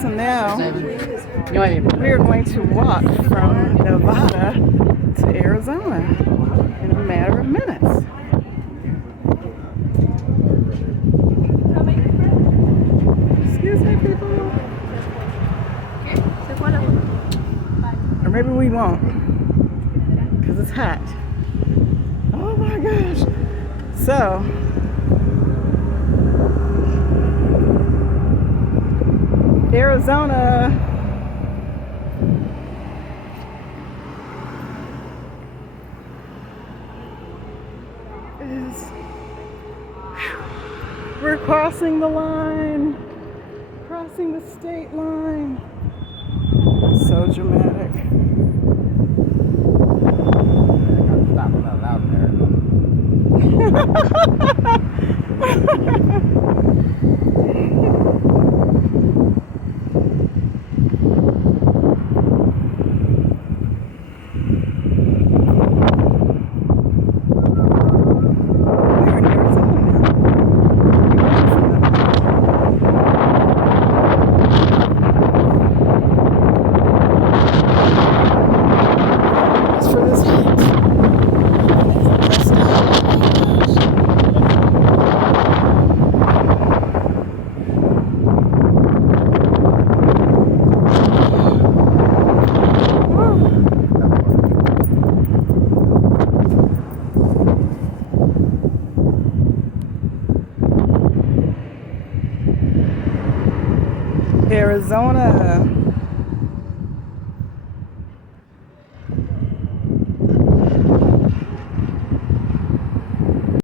So now we are going to walk from Nevada to Arizona in a matter of minutes. Excuse me, people. Or maybe we won't, because it's hot. Oh my gosh. So, Arizona is, we're crossing the line, crossing the state line. So dramatic. Stop without loud there. Arizona.